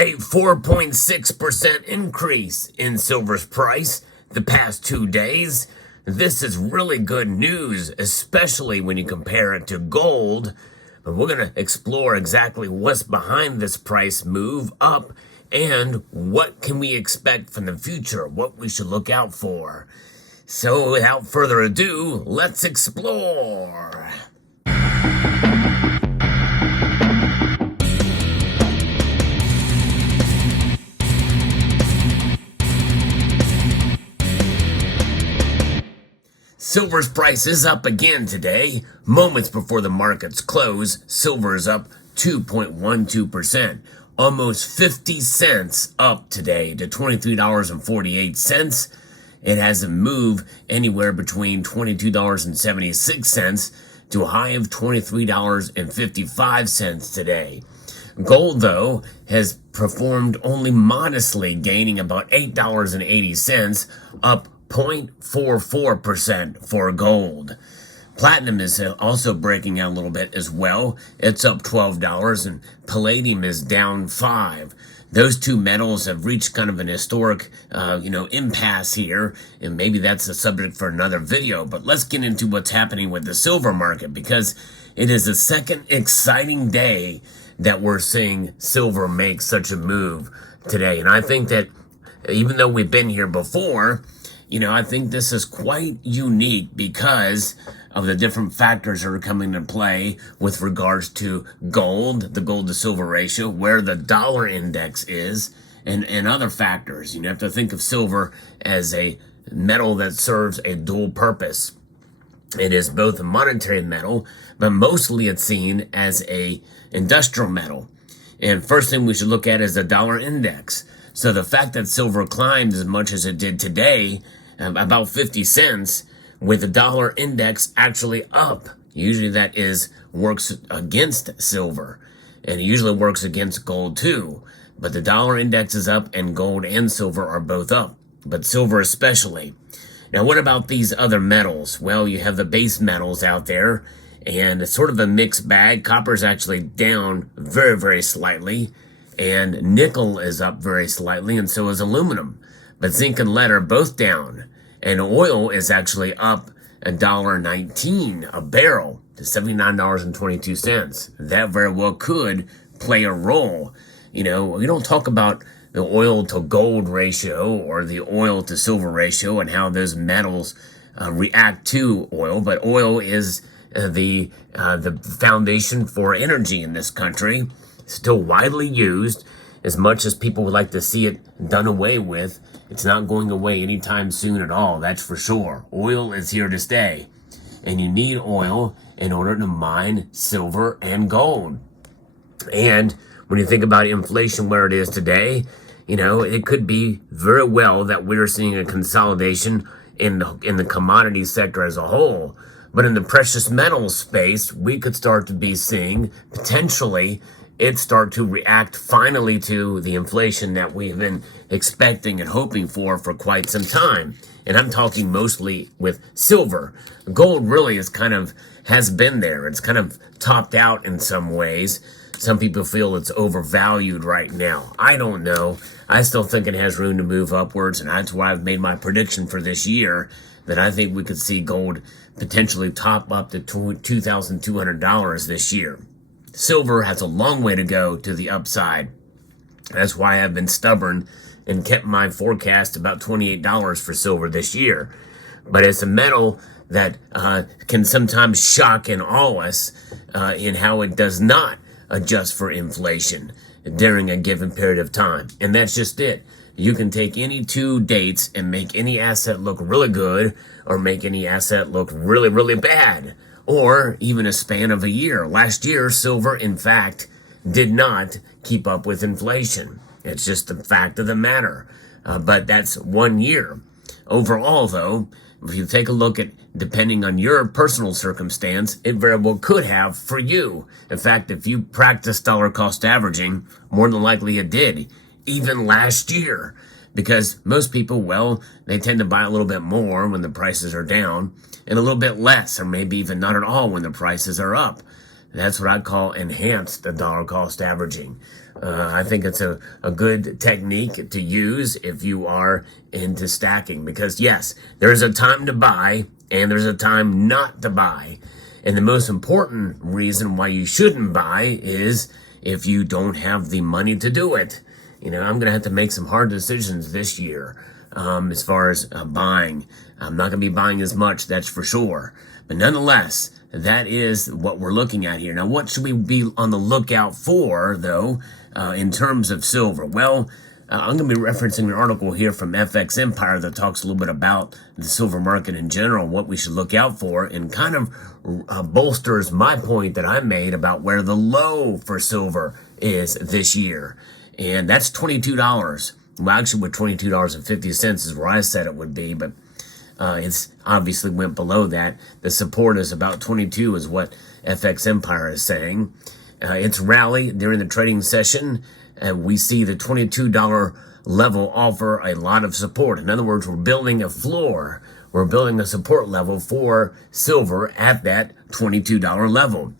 A 4.6% increase in silver's price the past 2 days. This is really good news, especially when you compare it to gold. But we're going to explore exactly what's behind this price move up and what can we expect from the future, what we should look out for. So without further ado, let's explore. Silver's price is up again today. Moments before the markets close, silver is up 2.12%. Almost 50 cents up today to $23.48. It hasn't moved anywhere between $22.76 to a high of $23.55 today. Gold, though, has performed only modestly, gaining about $8.80, up 0.44% for gold. Platinum is also breaking out a little bit as well. It's up $12, and palladium is down $5. Those two metals have reached kind of an historic, impasse here, and maybe that's a subject for another video. But let's get into what's happening with the silver market, because it is the second exciting day that we're seeing silver make such a move today. And I think that even though we've been here before, I think this is quite unique because of the different factors that are coming into play with regards to gold, the gold to silver ratio, where the dollar index is, and other factors. You have to think of silver as a metal that serves a dual purpose. It is both a monetary metal, but mostly it's seen as a industrial metal. And first thing we should look at is the dollar index. So the fact that silver climbed as much as it did today, about 50 cents, with the dollar index actually up. Usually that works against silver, and it usually works against gold too. But the dollar index is up, and gold and silver are both up, but silver especially. Now, what about these other metals? Well, you have the base metals out there, and it's sort of a mixed bag. Copper's actually down very, very slightly, and nickel is up very slightly, and so is aluminum. But zinc and lead are both down. And oil is actually up $1.19 a barrel to $79.22. That very well could play a role. We don't talk about the oil to gold ratio or the oil to silver ratio and how those metals react to oil, but oil is the foundation for energy in this country. Still widely used. As much as people would like to see it done away with, it's not going away anytime soon at all, that's for sure. Oil is here to stay, and you need oil in order to mine silver and gold. And when you think about inflation where it is today, it could be very well that we're seeing a consolidation in the commodity sector as a whole. But in the precious metals space, we could start to be seeing potentially it start to react finally to the inflation that we've been expecting and hoping for quite some time. And I'm talking mostly with silver. Gold really has been there. It's kind of topped out in some ways. Some people feel it's overvalued right now. I don't know. I still think it has room to move upwards, and that's why I've made my prediction for this year that I think we could see gold potentially top up to $2,200 this year. Silver has a long way to go to the upside. That's why I've been stubborn and kept my forecast about $28 for silver this year. But it's a metal that can sometimes shock and awe us in how it does not adjust for inflation during a given period of time. And that's just it. You can take any two dates and make any asset look really good or make any asset look really, really bad. Or even a span of a year. Last year, silver, in fact, did not keep up with inflation. It's just the fact of the matter. But that's 1 year. Overall, though, if you take a look at, depending on your personal circumstance, it very well could have for you. In fact, if you practice dollar cost averaging, more than likely it did, even last year. Because most people, they tend to buy a little bit more when the prices are down, and a little bit less, or maybe even not at all when the prices are up. That's what I call enhanced dollar cost averaging. I think it's a good technique to use if you are into stacking, because yes, there's a time to buy and there's a time not to buy. And the most important reason why you shouldn't buy is if you don't have the money to do it. I'm going to have to make some hard decisions this year as far as buying. I'm not going to be buying as much, that's for sure. But nonetheless, that is what we're looking at here. Now, what should we be on the lookout for, though, in terms of silver? Well, I'm going to be referencing an article here from FX Empire that talks a little bit about the silver market in general, what we should look out for, and kind of bolsters my point that I made about where the low for silver is this year. And that's $22. Well, actually, with $22.50 is where I said it would be, but it's obviously went below that. The support is about 22 is what FX Empire is saying. It's rallied during the trading session, and we see the $22 level offer a lot of support. In other words, we're building a floor. We're building a support level for silver at that $22 level.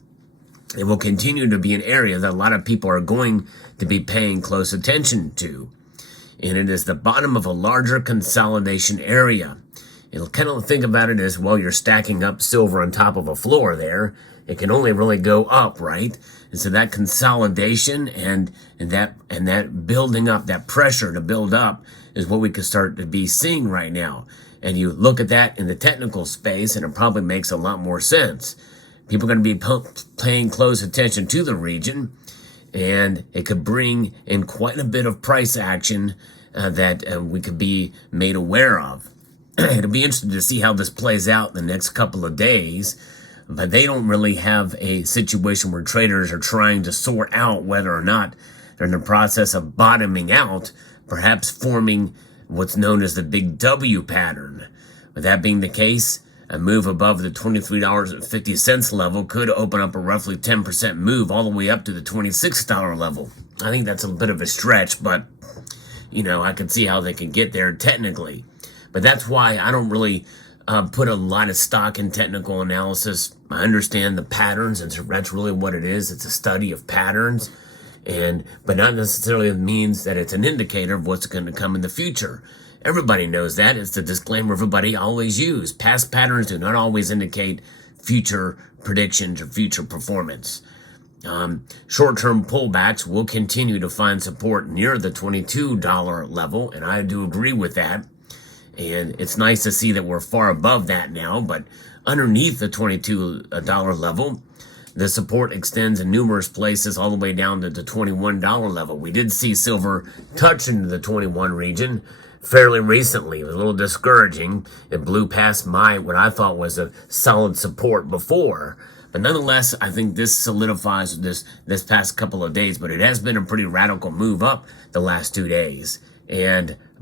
It will continue to be an area that a lot of people are going to be paying close attention to. And it is the bottom of a larger consolidation area. You'll kind of think about it as, well, you're stacking up silver on top of a floor there. It can only really go up, right? And so that consolidation and that building up, that pressure to build up is what we could start to be seeing right now. And you look at that in the technical space, and it probably makes a lot more sense. People are going to be paying close attention to the region, and it could bring in quite a bit of price action that we could be made aware of. It'll be interesting to see how this plays out in the next couple of days, but they don't really have a situation where traders are trying to sort out whether or not they're in the process of bottoming out, perhaps forming what's known as the big W pattern. With that being the case, a move above the $23.50 level could open up a roughly 10% move all the way up to the $26 level. I think that's a bit of a stretch, but I can see how they can get there technically. But that's why I don't really put a lot of stock in technical analysis. I understand the patterns, and that's really what it is. It's a study of patterns, but not necessarily means that it's an indicator of what's going to come in the future. Everybody knows that. It's the disclaimer everybody always use. Past patterns do not always indicate future predictions or future performance. Short-term pullbacks will continue to find support near the $22 level, and I do agree with that. And it's nice to see that we're far above that now, but underneath the $22 level, the support extends in numerous places all the way down to the $21 level. We did see silver touch into the 21 region fairly recently. It was a little discouraging. It blew past what I thought was a solid support before. But nonetheless, I think this solidifies this past couple of days, but it has been a pretty radical move up the last 2 days.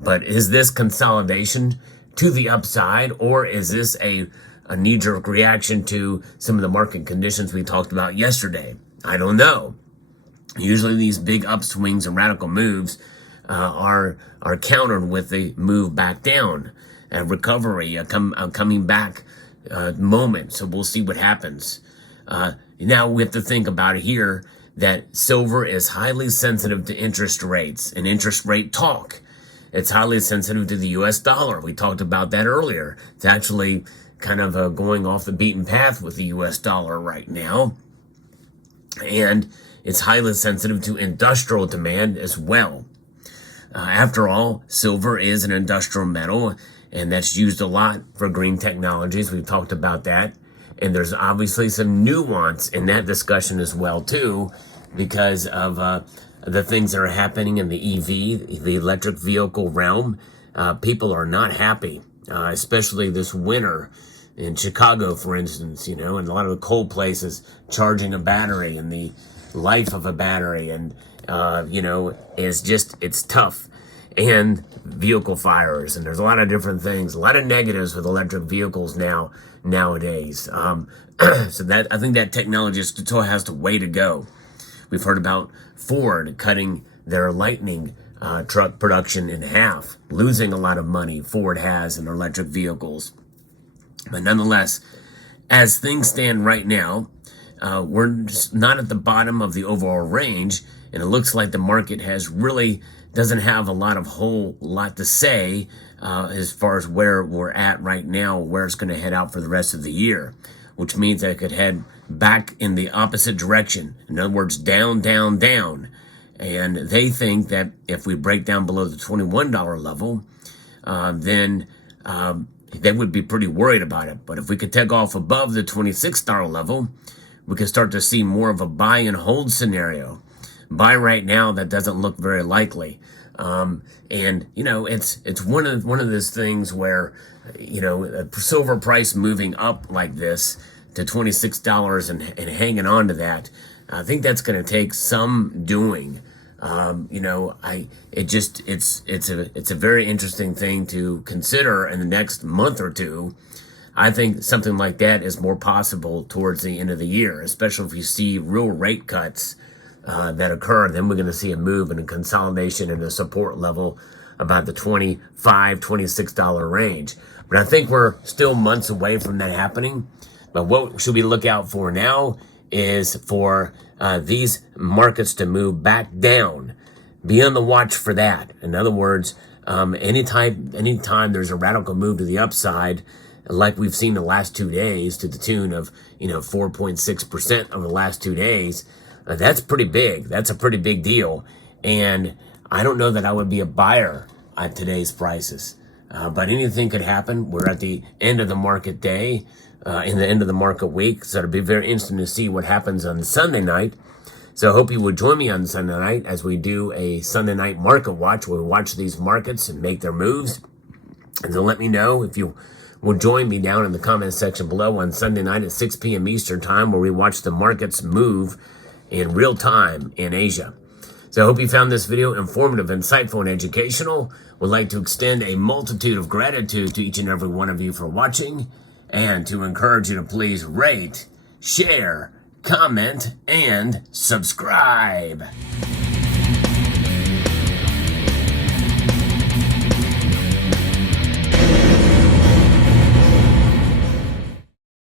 But is this consolidation to the upside, or is this a knee-jerk reaction to some of the market conditions we talked about yesterday? I don't know. Usually these big upswings and radical moves are countered with a move back down, a recovery, a coming back moment. So we'll see what happens. Now we have to think about it here that silver is highly sensitive to interest rates and interest rate talk. It's highly sensitive to the U.S. dollar. We talked about that earlier. It's actually kind of going off the beaten path with the U.S. dollar right now. And it's highly sensitive to industrial demand as well. After all, silver is an industrial metal, and that's used a lot for green technologies. We've talked about that. And there's obviously some nuance in that discussion as well, too, because of the things that are happening in the EV, the electric vehicle realm. People are not happy, especially this winter in Chicago, for instance, and a lot of the cold places, charging a battery and the life of a battery, and, it's tough. And vehicle fires, and there's a lot of different things, a lot of negatives with electric vehicles nowadays. So that I think that technology still has a way to go. We've heard about Ford cutting their Lightning truck production in half, losing a lot of money Ford has in electric vehicles. But nonetheless, as things stand right now, we're just not at the bottom of the overall range, and it looks like the market doesn't have a whole lot to say as far as where we're at right now, where it's going to head out for the rest of the year, which means that it could head back in the opposite direction. In other words, down, down, down. And they think that if we break down below the $21 level, then they would be pretty worried about it. But if we could take off above the $26 level, we could start to see more of a buy and hold scenario. Buy right now, that doesn't look very likely. And you know, it's one of those things where, you know, a silver price moving up like this to $26 and hanging on to that, I think that's going to take some doing. You know, it's a very interesting thing to consider in the next month or two. I think something like that is more possible towards the end of the year, especially if you see real rate cuts that occur. Then we're going to see a move and a consolidation and a support level about the $25, $26 range. But I think we're still months away from that happening. But what should we look out for now is for these markets to move back down. Be on the watch for that. In other words, anytime there's a radical move to the upside, like we've seen the last 2 days to the tune of 4.6% over the last 2 days, that's pretty big. That's a pretty big deal. And I don't know that I would be a buyer at today's prices. But anything could happen. We're at the end of the market day, in the end of the market week. So it'll be very interesting to see what happens on Sunday night. So I hope you would join me on Sunday night as we do a Sunday night market watch, where we watch these markets and make their moves. And so let me know if you will join me down in the comment section below on Sunday night at 6 p.m. Eastern time, where we watch the markets move in real time in Asia. So I hope you found this video informative, insightful, and educational. Would like to extend a multitude of gratitude to each and every one of you for watching, and to encourage you to please rate, share, comment, and subscribe.